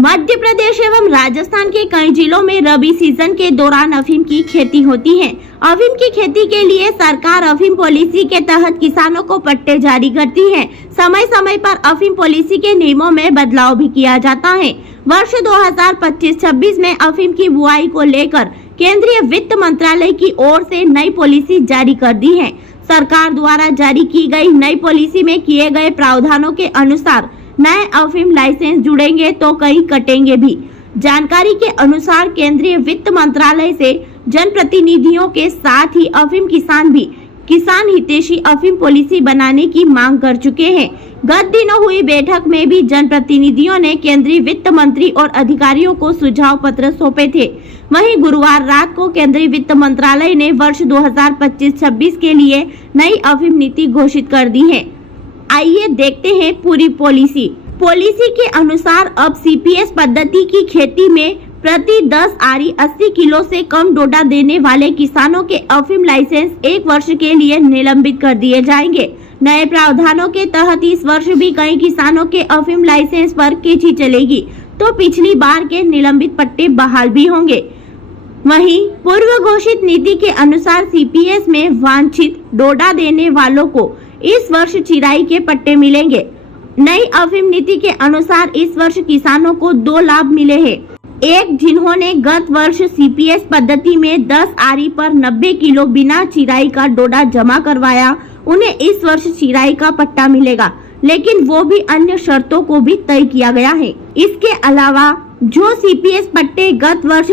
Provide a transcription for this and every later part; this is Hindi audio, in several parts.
मध्य प्रदेश एवं राजस्थान के कई जिलों में रबी सीजन के दौरान अफीम की खेती होती है। अफीम की खेती के लिए सरकार अफीम पॉलिसी के तहत किसानों को पट्टे जारी करती है। समय समय पर अफीम पॉलिसी के नियमों में बदलाव भी किया जाता है। वर्ष 2025-26 में अफीम की बुआई को लेकर केंद्रीय वित्त मंत्रालय की ओर से नई पॉलिसी जारी कर दी है। सरकार द्वारा जारी की गई नई पॉलिसी में किए गए प्रावधानों के अनुसार नए अफीम लाइसेंस जुड़ेंगे तो कई कटेंगे भी। जानकारी के अनुसार केंद्रीय वित्त मंत्रालय से जनप्रतिनिधियों के साथ ही अफीम किसान भी किसान हितैषी अफीम पॉलिसी बनाने की मांग कर चुके हैं। गत दिनों हुई बैठक में भी जनप्रतिनिधियों ने केंद्रीय वित्त मंत्री और अधिकारियों को सुझाव पत्र सौंपे थे। वहीं गुरुवार रात को केंद्रीय वित्त मंत्रालय ने वर्ष 2025-26 के लिए नई अफीम नीति घोषित कर दी है। आइए देखते हैं पूरी पॉलिसी के अनुसार अब सीपीएस पद्धति की खेती में प्रति 10 आरी 80 किलो से कम डोडा देने वाले किसानों के अफीम लाइसेंस 1 वर्ष के लिए निलंबित कर दिए जाएंगे। नए प्रावधानों के तहत इस वर्ष भी कई किसानों के अफीम लाइसेंस पर खींची चलेगी तो पिछली बार के निलंबित पट्टे बहाल भी होंगे। वहीं पूर्व घोषित नीति के अनुसार सीपीएस में वांछित डोडा देने वालों को इस वर्ष चिराई के पट्टे मिलेंगे। नई अफीम नीति के अनुसार इस वर्ष किसानों को 2 लाभ मिले हैं। एक, जिन्होंने गत वर्ष सीपीएस पद्धति में 10 आरी पर 90 किलो बिना चिराई का डोडा जमा करवाया, उन्हें इस वर्ष चिराई का पट्टा मिलेगा, लेकिन वो भी अन्य शर्तों को भी तय किया गया है। इसके अलावा जो सीपीएस पट्टे गत वर्ष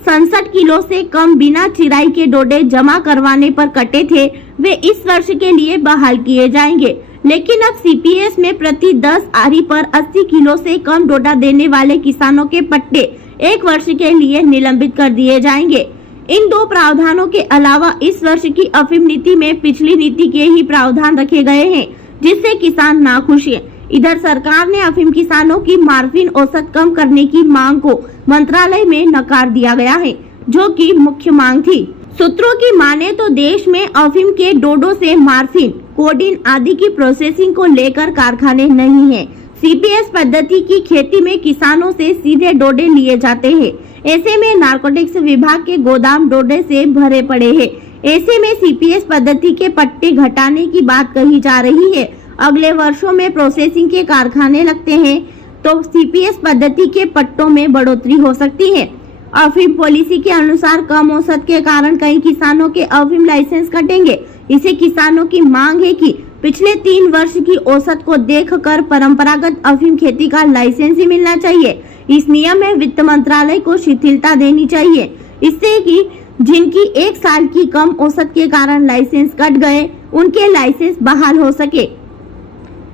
67 किलो से कम बिना चिराई के डोडे जमा करवाने पर कटे थे, वे इस वर्ष के लिए बहाल किए जाएंगे। लेकिन अब सीपीएस में प्रति 10 आरी पर 80 किलो से कम डोडा देने वाले किसानों के पट्टे 1 वर्ष के लिए निलंबित कर दिए जाएंगे। इन 2 प्रावधानों के अलावा इस वर्ष की अफीम नीति में पिछली नीति के ही प्रावधान रखे गए हैं, जिससे किसान नाखुश हैं। इधर सरकार ने अफीम किसानों की मार्फिन औसत कम करने की मांग को मंत्रालय में नकार दिया गया है, जो कि मुख्य मांग थी। सूत्रों की माने तो देश में अफीम के डोडों से मार्फिन, कोडीन आदि की प्रोसेसिंग को लेकर कारखाने नहीं है। सीपीएस पद्धति की खेती में किसानों से सीधे डोडे लिए जाते हैं। ऐसे में नारकोटिक्स विभाग के गोदाम डोडे से भरे पड़े हैं। ऐसे में सीपीएस पद्धति के पट्टे घटाने की बात कही जा रही है। अगले वर्षों में प्रोसेसिंग के कारखाने लगते हैं तो सीपीएस पद्धति के पट्टों में बढ़ोतरी हो सकती है। अफीम पॉलिसी के अनुसार कम औसत के कारण कई किसानों के अफीम लाइसेंस कटेंगे। इसे किसानों की मांग है कि पिछले 3 वर्ष की औसत को देखकर परंपरागत अफीम खेती का लाइसेंस ही मिलना चाहिए। इस नियम में वित्त मंत्रालय को शिथिलता देनी चाहिए, इससे कि जिनकी 1 साल की कम औसत के कारण लाइसेंस कट गए, उनके लाइसेंस बहाल हो सके।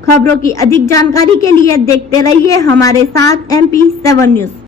खबरों की अधिक जानकारी के लिए देखते रहिए हमारे साथ MP7 न्यूज।